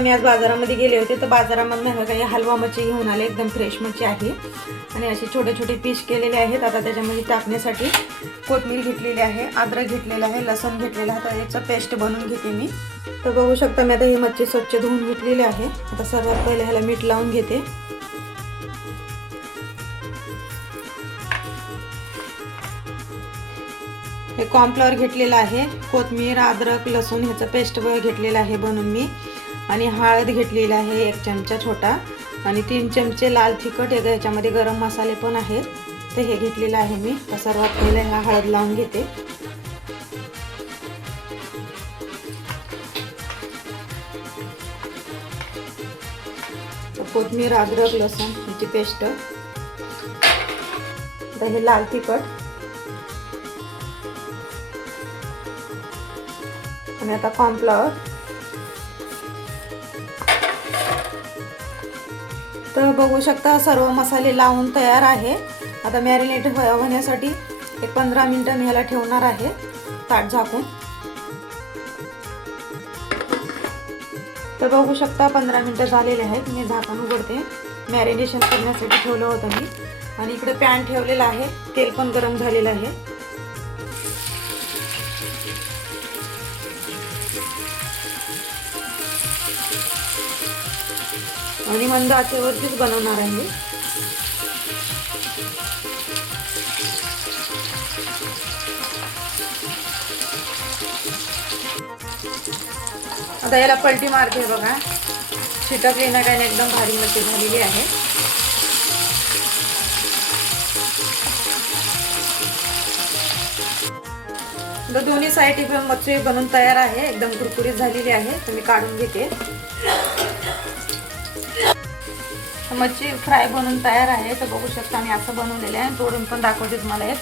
मी आज बाजारामध्ये गेले होते, तर बाजारामधनं काही हलवा मच्छी घेऊन आले. एकदम फ्रेश मच्छी आहे आणि असे छोटे छोटे पीस केलेले आहेत. आता त्याच्यामध्ये टाकण्यासाठी कोथिंबीर घेतलेली आहे, अद्रक घेतलेलं आहे, लसूण घेतलेलं आहे. तर याचं पेस्ट बनवून घेते मी. तर बघू शकता मी आता ही मच्छी स्वच्छ धुवून घेतलेली आहे. आता सर्वात पहिले ह्याला मीठ लावून घेते. हे कॉर्नफ्लॉवर घेतलेलं आहे, कोथिंबीर, अद्रक, लसूण ह्याचं पेस्ट घेतलेलं आहे बनवून मी. आणि हळद घेतलेली आहे 1 चमचा छोटा आणि 3 चमचे लाल तिखट. ह्याच्यामध्ये गरम मसाले पण आहेत, तर हे घेतलेलं आहे मी. तर सर्वात पहिले ह्या हळद लावून घेते. कोथिंबीर, अद्रक, लसूण ह्याची पेस्ट. तर हे लाल तिखट आणि आता कॉर्नफ्लॉवर. तर बघू शकता सर्व मसाले लावून तयार आहे. आता मॅरिनेट होण्यासाठी एक 15 मिनिटं मी ह्याला ठेवणार आहे ताट झाकून. तर बघू शकता 15 मिनिटं झालेले आहेत. मी झाकण उघडते. मॅरिनेशन करण्यासाठी ठेवलं होतं मी. आणि इकडे पॅन ठेवलेला आहे, तेल पण गरम झालेलं आहे. आणि मंद आचेवरतीच बनवणार आहे. आता याला पलटी मारते बघा. चिटकली ना काय, एकदम भारी मच्छी झालेली आहे. तर दोन्ही साईड मच्छी बनवून तयार आहे. एकदम कुरकुरीत झालेली आहे. तर मी काढून घेते. मच्छी फ्राय बनवून तयार आहे. तर बघू शकता मी असं बनवलेलं आहे. तोडून पण दाखवते तुम्हाला एक.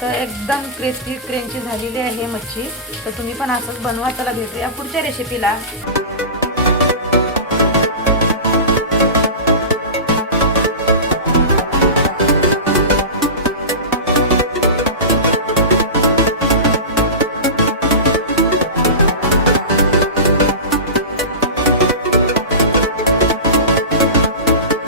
तर एकदम क्रिस्पी क्रंची झालेली आहे मच्छी. तर तुम्ही पण असंच बनवा. चला भेटूया पुढच्या रेसिपीला.